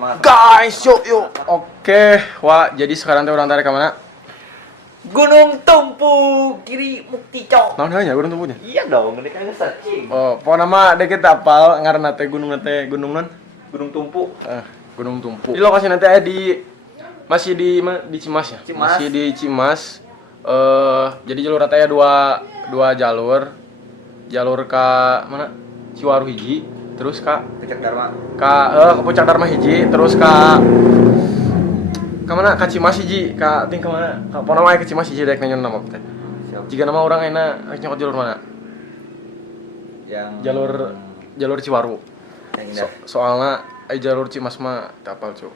Guys, yuk. Oke, wah, jadi sekarang teh orang tarik ke mana? Gunung Tumpu Kiri Mukti Cok. Naon ya gunung tumpunya? Iya dong, ini kan searching. Oh, pokoknya nama deh kita apal ngaranna teh gunung non? Gunung Tumpu. Gunung Tumpu. Di lokasi nanti masih di Cimas ya? Cimas. Masih di Cimas. Jadi jalur rata ya dua jalur. Jalur ke mana? Ciwaru hiji, terus ke Puncak Dharma hiji, terus ke mana? Ka Cimas hiji, ka mana? Ka pona wae ke Cimas hiji dek nanya nama teh. Jika nama orang enak nyokot jalur mana? Yang Jalur Ciwaru. yang indah. Soalnya jalur Cimas mah tapal, Cuk.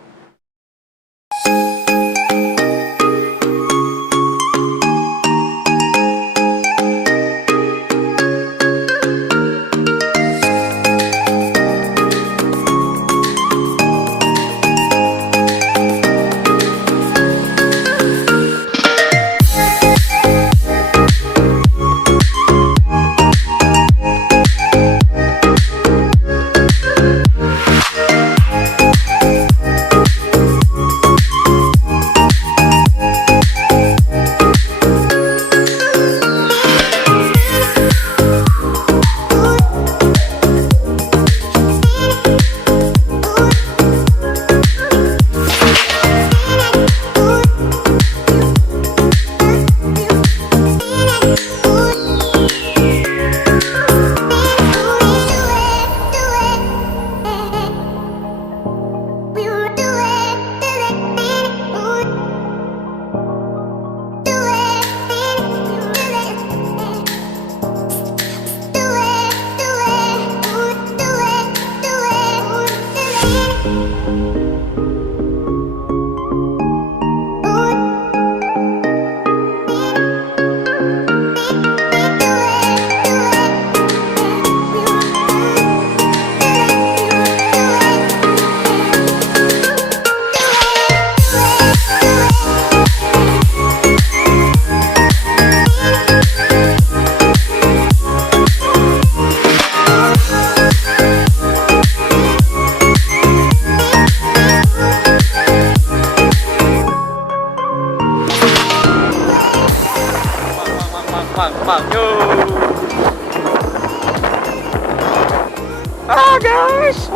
Guys,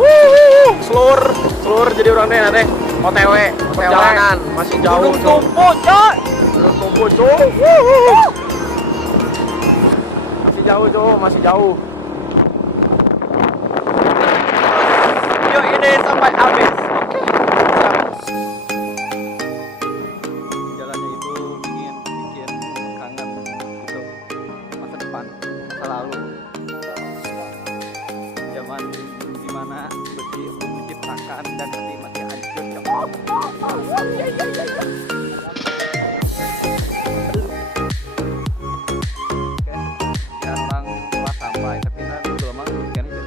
selur jadi orang nanti OTW perjalanan masih jauh. Gunung Tumpu, Cok. Gunung Tumpu, Cok. Masih jauh. Yuk ini sampai habis. Oke. Jalannya itu bikin kangen gitu masa depan, masa lalu. Zaman dimana besi menciptakan dan hati masih hancur. Orang telah sampai tapi nanti belum masuk kan itu.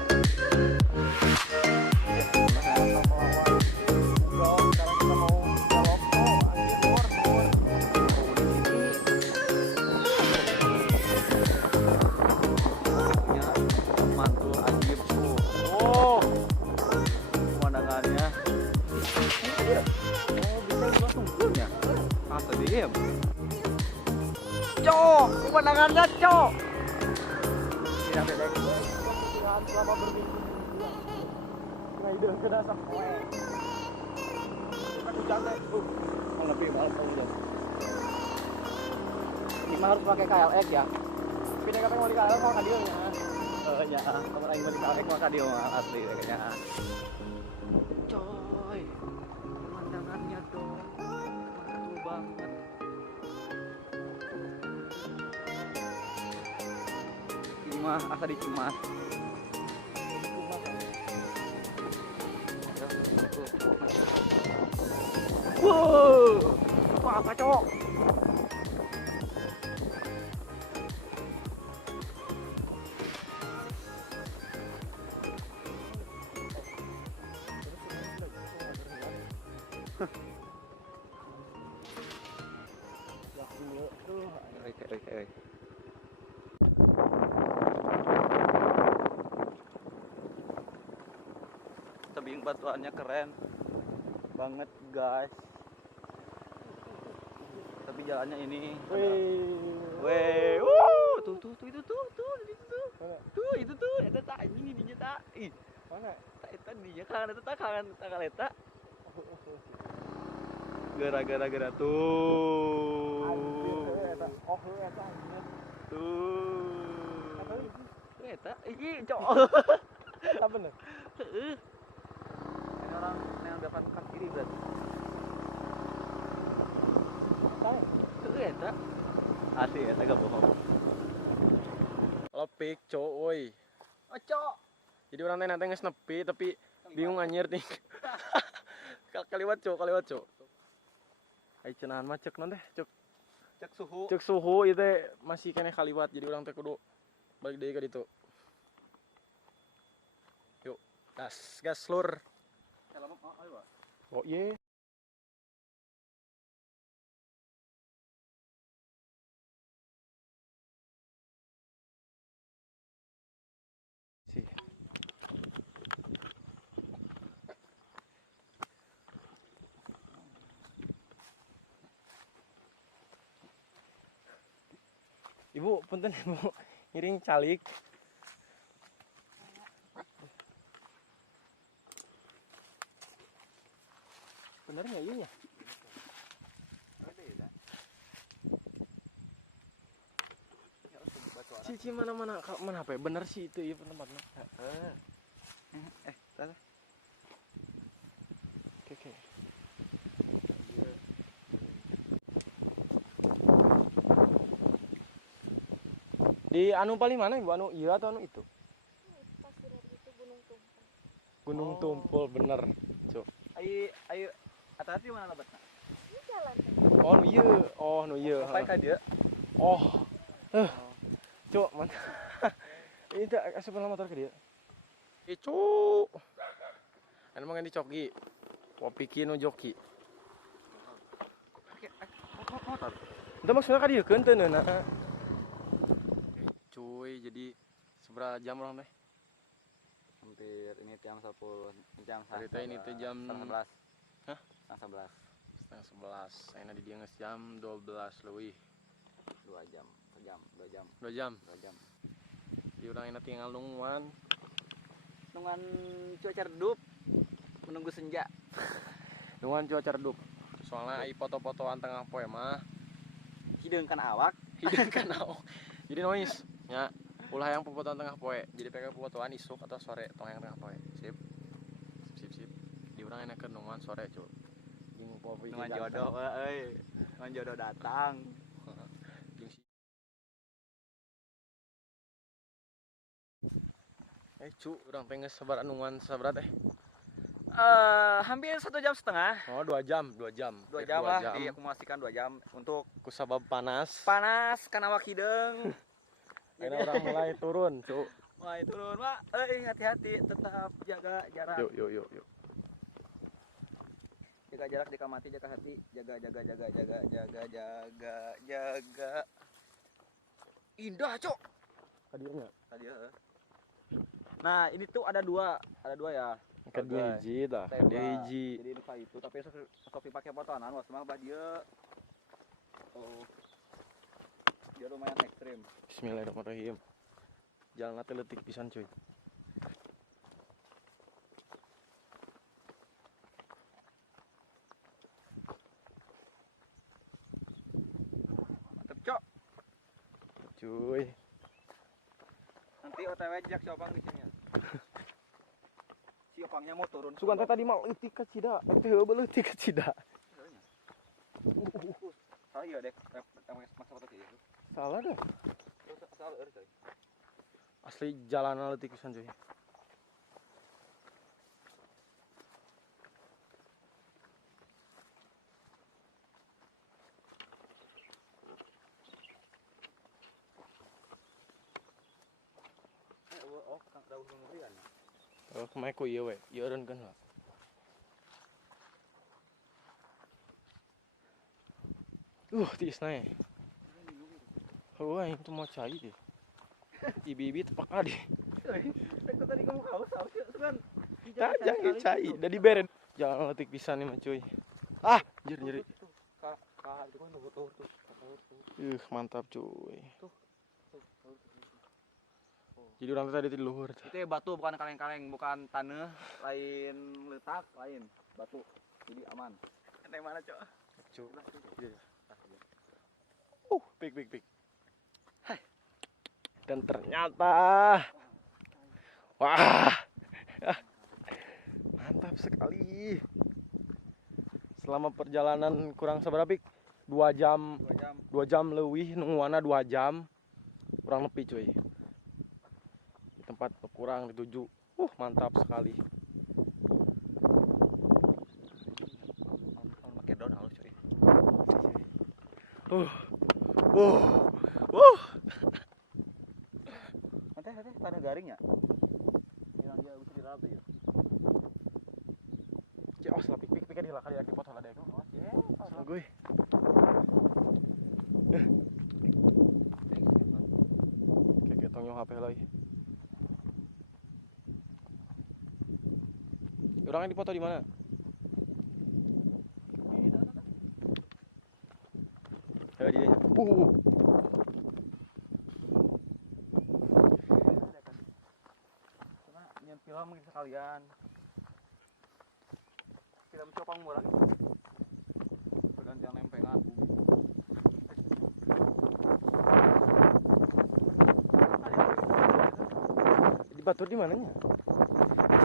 Mantul ajib tuh. Oh, pemandangannya. Oh, bisa langsung turunnya. Masa diem. Cok, pemandangannya, Cok. Tidak beda. Selama berminggu. Ngai deh kena sampai. Kan hujan deh. Lebih malam hujan. Ini harus pakai KLX ya. Pindah kata mau di KL mau ka dieu nya. Ya, teman aing beli KLX maka dia mah asli kayaknya. Coy, pemandangannya dong. Mantul banget. Ini mah asa di Cimas. Wow, apa Cok? Oke. Tebing batuannya keren. banget guys. Tapi jalannya ini. Weh, tuh itu tuh. Tuh itu tuh, eta tak anjing di dinya tak. Ih, Mana? tak eta di dinya kan eta tak kan eta. Gara-gara tuh. Tuh. Eta, iki cok. Apa bener? Heeh. Ini orang yang dapat makan kiri berarti. Heeh eta. Asli eta gak bohong. Lepik, cok, woi. Oh, cok. Jadi orang teh nanti nges nepi tapi bingung anjir nih. Kaliwat cok. Ai cenaan mah cek non teh, Cek suhu. cek suhu ieu teh masih kene kaliwat. Jadi orang teh kudu balik deui ka ditu. Yuk, gas lur. Oh iya. Sih. Ibu, punten ibu, ngiring calik. Bener nggak iya ya? Cici mana apa ya? Bener sih itu iya tempatnya. Tara. Oke. Di anu paling mana ibu? Anu iya atau anu itu? Pas benar itu Gunung Tumpeng. Gunung Tumpul bener. Cuk. Ayo hati-hati mana lebatna? Ini jalan teh. Oh nu iya. Sampai ka dia. Oh. Cuk, mana? Ini tak asup motor ke dia. Cuk. Anu mah ganti coki. Kopi nu joki. Motor. Itu maksudnya ka dieu keun teu neuna. Cuy, jadi seberapa jam orang teh? Hampir ini jam 10 jam Hari teh ini teh jam 11. Hah? Setengah 11. 11. Ayeuna di dieu geus jam 12 leuwih. 2 jam. 2 jam. 2 jam. 2 jam. Di urang ayeuna tinggal nungguan. Nungan cuaca redup menunggu senja. Nungguan cuaca redup. Soalnya ai foto-fotoan tengah poe mah Hideung kana awak. hideung kana. Jadi noise nya ulah yang fotoan tengah poe. Jadi pengen fotoan isuk atau sore tong yang tengah poe. Sip. Di urang enakeun nungguan sore, Cuk. Jeung popi Nungan jodoh euy. Nungan jodoh datang. Cuk, urang teh geus sabar nungguan sabaraha teh? Hampir 1,5 jam. Oh, 2 jam. 2 jam lah, diakumulasikan 2 jam untuk Ku sabab panas. karena awak hideung. Akhirnya orang mulai turun, Cuk. Mulai turun, Pak. Hati-hati, tetap jaga jarak. Yuk. Jaga jarak, jaga mati, jaga hati, jaga. Indah, Cok. Hadirnya. Tadi ya. Nah, ini tuh ada dua ya. Kedua hiji tah. Dia hiji. Jadi ini itu, tapi sok pakai potongan, was mah bah dia. Oh. Dia lumayan ekstrim. Bismillahirrahmanirrahim. Jalan teh leutik pisan, cuy. Mantep, Cok. Cuy. Nanti OTW jak Opang di sini. Si Opangnya mau turun. Sugan teh tadi mah leutik ka cida. Teh heueuh leutik ka cida. Salah ya dek, masa foto kayak gitu. Salah dah. Salah coy. Asli jalanan leutik pisan, cuy. Oh, kemae ku ieu we. Ieu eureunkeun lah. Tiis nae. Aing tuh mau cai deh. Ibi-ibi tepak adi. Tadi kamu haus kan? Cai, dari beren. Jangan letik pisan nih mah cuy. Ah, nyeri. Mantap cuy. Jadi orang tadi di luhur. Itu ya batu bukan kaleng-kaleng, bukan tanah, lain letak, lain batu. Jadi aman. Yang mana, Cok? Pik. Hai. Dan ternyata wah. Mantap sekali. Selama perjalanan kurang seberapa pik? 2 jam. 2 jam leuwih nungguana 2 jam. Kurang lebih cuy. Di tempat kurang dituju. Mantap sekali. Pakai daun halus, cuy. Nanti tanah garing ya? Yang dia bisa dirata ya. Awas lah pik di lah kali di foto lah deh. Awas ya. Awas gue. Kayak tong HP lagi. Orangnya di foto di mana? Dia. Karena nyen film mungkin sekalian. Film copang murah. Pergantian lempengan. Di batur di mananya?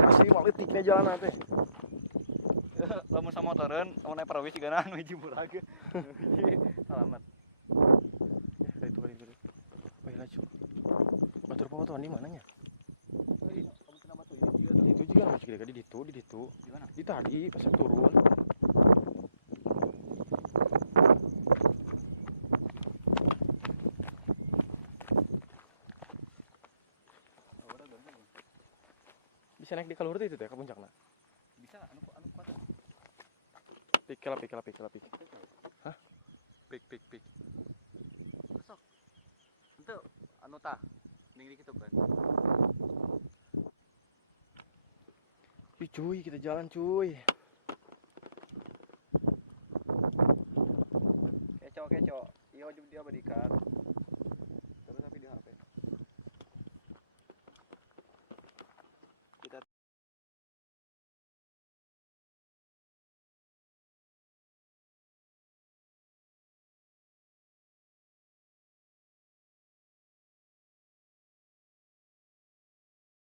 Masih mau letiknya jalan teh. Lamun sama motoreun, lamun naik perawis juga anu hiji murah ge. Alamat. Ya, itu kali. Wah, laju. Batur fotoan di mananya? Kamu kena batu ini juga. Itu juga masih gede di situ. Di mana? Di tadi pas saya turun. Bisa naik di kalur itu teh ke puncakna. Bisa anu kuat. Pik. Hah? Pik. Besok. Ente anu tah. Ning di kitu kan. Cuy, kita jalan cuy. Keco. Iya dia badikan.